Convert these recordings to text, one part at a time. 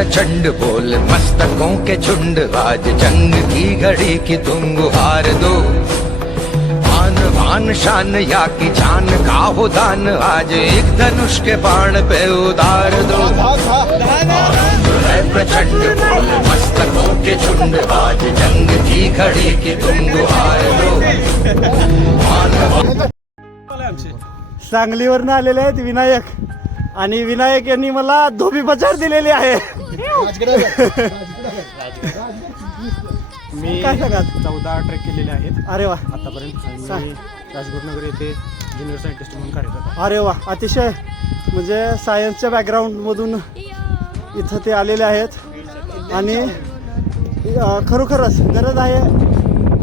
प्रचंड बोल मस्तकों के झुंड, आज जंग की घड़ी की तुम गुहार दो। आन बान शान या की जान का हो दान, आज एक धनुष के बाण पे उतार दो। है प्रचंड बोल मस्तकों के झुंड, आज जंग की घड़ी की तुम गुहार दो। सांगलीवरनं आलेले आहेत विनायक, आणि विनायक यांनी मला धोबी बचार दिलेली आहे। मी काय सांगाल? 14 ट्रेक केलेले आहेत अरे वा, आतापर्यंत। मी राजगुरुनगर येथे ज्युनियर सायंटिस्ट म्हणून कार्यरत आहे। अरे वा, अतिशय म्हणजे सायन्सच्या बॅकग्राऊंडमधून इथं ते आलेले आहेत आणि खरोखरच गरज आहे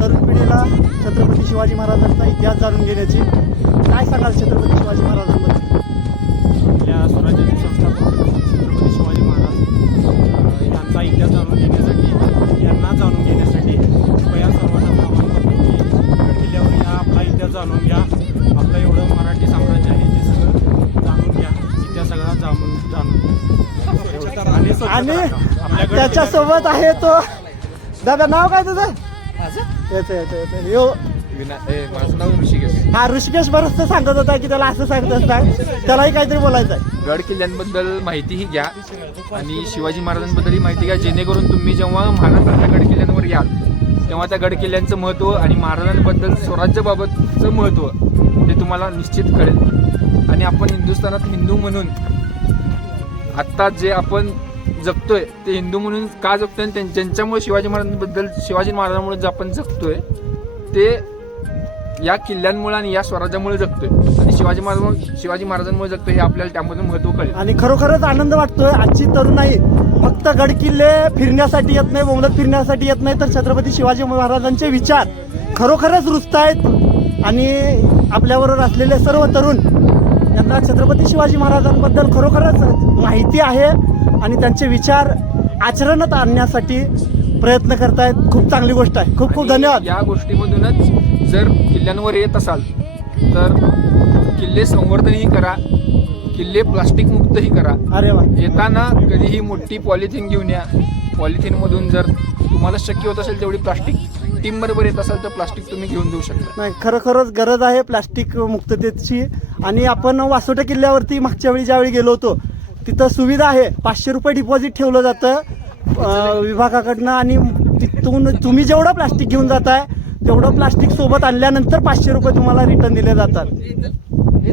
तरुण पिढीला छत्रपती शिवाजी महाराजांचा इतिहास जाणून घेण्याची। काय सांगाल छत्रपती शिवाजी महाराजांबद्दल? आपल्या स्वराज्याचे संस्थापक छत्रपती शिवाजी महाराज यांचा इतिहास जाणून घेण्यासाठी, यांना जाणून घेण्यासाठी कृपया सर्वांना आवाहन करतो की गड किल्ल्यावर या, आपला इतिहास जाणून घ्या। आपलं एवढं मराठी साम्राज्य आहे ते सगळं जाणून घ्या, इतिहास सगळा जाणून आणि त्याच्यासोबत आहे तो दादा, नाव काय तुझं? येते यो माझं नाव ऋषिकेश। हा, ऋषिकेश बरंच सांगत होता की त्याला असं सांगत असतात, त्यालाही काहीतरी बोलायचं आहे। गड किल्ल्यांबद्दल माहितीही घ्या आणि शिवाजी महाराजांबद्दलही माहिती घ्या, जेणेकरून तुम्ही जेव्हा महाराष्ट्राच्या गड किल्ल्यांवर याल तेव्हा त्या गड किल्ल्यांचं महत्त्व आणि महाराजांबद्दल स्वराज्याबाबतचं महत्त्व ते तुम्हाला निश्चित कळेल। आणि आपण हिंदुस्थानात हिंदू म्हणून आत्ता जे आपण जगतोय ते हिंदू म्हणून का जगतोय, आणि ज्यांच्यामुळे शिवाजी महाराजांमुळे जे आपण जगतोय ते या किल्ल्यांमुळे आणि या स्वराज्यामुळे जगतोय, आणि शिवाजी महाराजांमुळे जगतोय हे आपल्याला त्यामधून महत्त्व कळेल। आणि खरोखरच आनंद वाटतोय, आजची तरुणाई फक्त गड किल्ले फिरण्यासाठी येत नाही, बोंबलत फिरण्यासाठी येत नाही, तर छत्रपती शिवाजी महाराजांचे विचार खरोखरच रुजतायत। आणि आपल्याबरोबर असलेले सर्व तरुण यांना छत्रपती शिवाजी महाराजांबद्दल खरोखरच माहिती आहे आणि त्यांचे विचार आचरणात आणण्यासाठी प्रयत्न करतायत। खूप चांगली गोष्ट आहे, खूप खूप धन्यवाद। या गोष्टीमधूनच जर किल्ल्यांवर येत असाल तर किल्ले संवर्धनही करा, किल्ले प्लास्टिक मुक्तही करा। अरे वा, येताना कधीही मोठी पॉलिथिन घेऊन या, पॉलिथिनमधून जर तुम्हाला शक्य होत असेल तेवढी प्लास्टिक, टीम बरोबर येत असाल तर प्लास्टिक तुम्ही घेऊन जाऊ शकता। नाही, खरोखरच गरज आहे प्लास्टिक मुक्ततेची। आणि आपण वासोटा किल्ल्यावरती मागच्या वेळी ज्यावेळी गेलो होतो तिथं सुविधा आहे, 500 रुपये डिपॉझिट ठेवलं जातं विभागाकडनं, आणि तिथून तुम्ही जेवढं प्लास्टिक घेऊन जाताय तेवढं प्लास्टिक सोबत आणल्यानंतर 500 रुपये तुम्हाला रिटर्न दिले जातात।